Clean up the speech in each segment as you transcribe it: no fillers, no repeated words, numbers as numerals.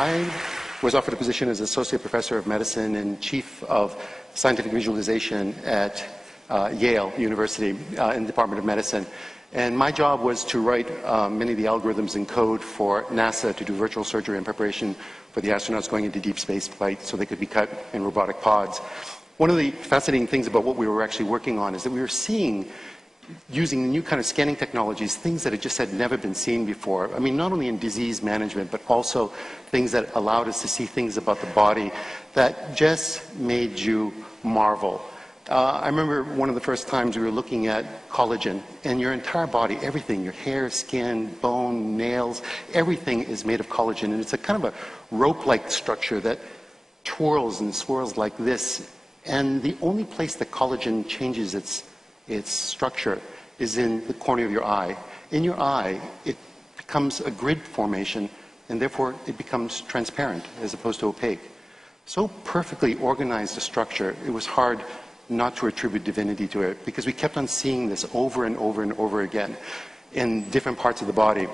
I was offered a position as Associate Professor of Medicine and Chief of Scientific Visualization at Yale University in the Department of Medicine. And my job was to write many of the algorithms and code for NASA to do virtual surgery in preparation for the astronauts going into deep space flight so they could be cut in robotic pods. One of the fascinating things about what we were actually working on is that we were seeing, using new kind of scanning technologies, things that had never been seen before. I mean, not only in disease management, but also things that allowed us to see things about the body that just made you marvel. I remember one of the first times we were looking at collagen, and your entire body, everything, your hair, skin, bone, nails, everything is made of collagen. And it's a kind of a rope-like structure that twirls and swirls like this. And the only place that collagen changes its structure is in the corner of your eye. In your eye, it becomes a grid formation, and therefore it becomes transparent as opposed to opaque. So perfectly organized a structure, it was hard not to attribute divinity to it, because we kept on seeing this over and over and over again in different parts of the body.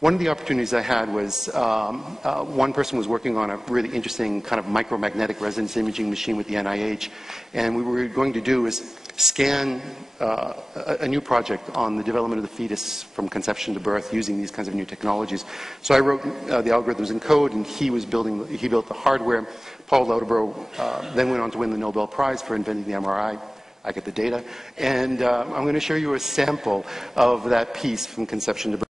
One of the opportunities I had was one person was working on a really interesting kind of micromagnetic resonance imaging machine with the NIH, and what we were going to do is scan a new project on the development of the fetus from conception to birth using these kinds of new technologies. So I wrote the algorithms and code, and he built the hardware. Paul Lauterbro then went on to win the Nobel Prize for inventing the MRI. I get the data, and I'm going to show you a sample of that piece from conception to birth.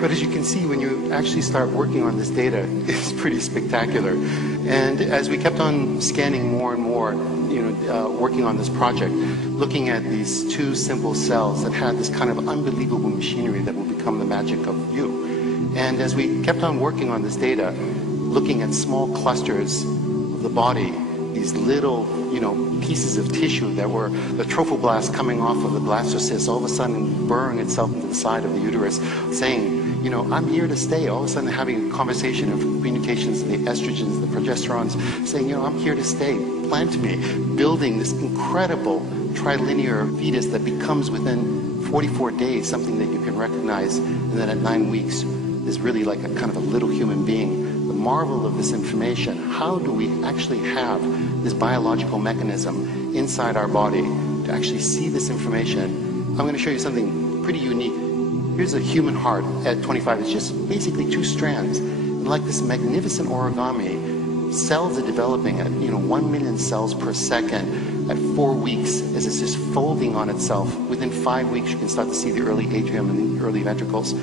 But as you can see, when you actually start working on this data, it's pretty spectacular. And as we kept on scanning more and more, working on this project, looking at these two simple cells that had this kind of unbelievable machinery that will become the magic of you. And as we kept on working on this data, looking at small clusters of the body, these little, pieces of tissue that were the trophoblast coming off of the blastocyst, all of a sudden burrowing itself into the side of the uterus, saying, I'm here to stay. All of a sudden having a conversation of communications, the estrogens, the progesterones, saying, I'm here to stay. Plant me, building this incredible trilinear fetus that becomes within 44 days something that you can recognize, and then at 9 weeks is really like a kind of a little human being. The marvel of this information, how do we actually have this biological mechanism inside our body to actually see this information? I'm going to show you something pretty unique. Here's a human heart at 25. It's just basically 2 strands. And like this magnificent origami, cells are developing at 1 million cells per second at 4 weeks as it's just folding on itself. Within 5 weeks you can start to see the early atrium and the early ventricles.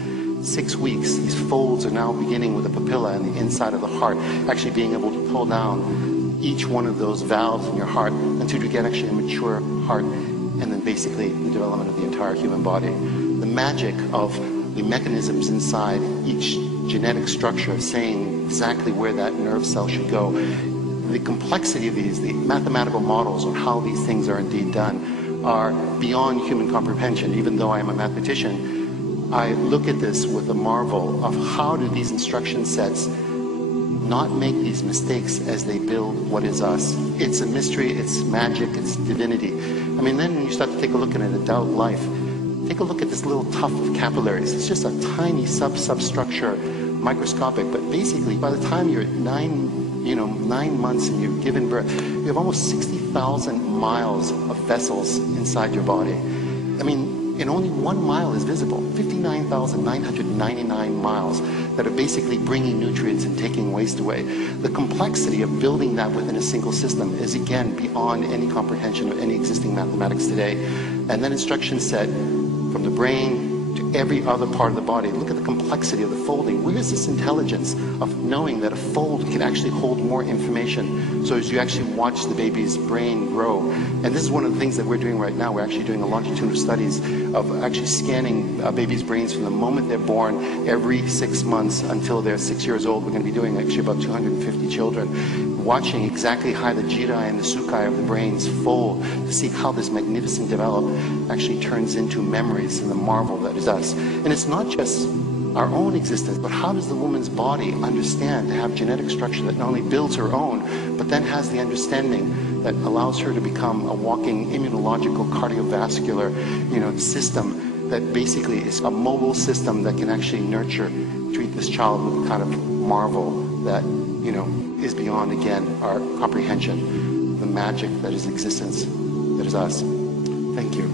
6 weeks, these folds are now beginning with a papilla in the inside of the heart, actually being able to pull down each one of those valves in your heart until you get actually a mature heart, and then basically the development of the entire human body. The magic of the mechanisms inside each genetic structure saying exactly where that nerve cell should go. The complexity of these, the mathematical models on how these things are indeed done are beyond human comprehension. Even though I am a mathematician, I look at this with a marvel of how do these instruction sets not make these mistakes as they build what is us. It's a mystery, it's magic, it's divinity. Then when you start to take a look at an adult life, take a look at this little tuft of capillaries. It's just a tiny substructure, microscopic, but basically by the time you're 9 months and you've given birth, you have almost 60,000 miles of vessels inside your body. And only 1 mile is visible, 59,999 miles that are basically bringing nutrients and taking waste away. The complexity of building that within a single system is again beyond any comprehension of any existing mathematics today. And that instruction set from the brain to every other part of the body. Look at the complexity of the folding. Where is this intelligence of knowing that a fold can actually hold more information? So as you actually watch the baby's brain grow, and this is one of the things that we're doing right now. We're actually doing a longitudinal studies of actually scanning babies' brains from the moment they're born every 6 months until they're 6 years old. We're going to be doing actually about 250 children, watching exactly how the jirai and the sukai of the brains fold to see how this magnificent development actually turns into memories and the marvel that is us. And it's not just our own existence, but how does the woman's body understand to have genetic structure that not only builds her own, but then has the understanding that allows her to become a walking immunological cardiovascular system that basically is a mobile system that can actually nurture, treat this child with a kind of marvel that is beyond, again, our comprehension, the magic that is existence, that is us. Thank you.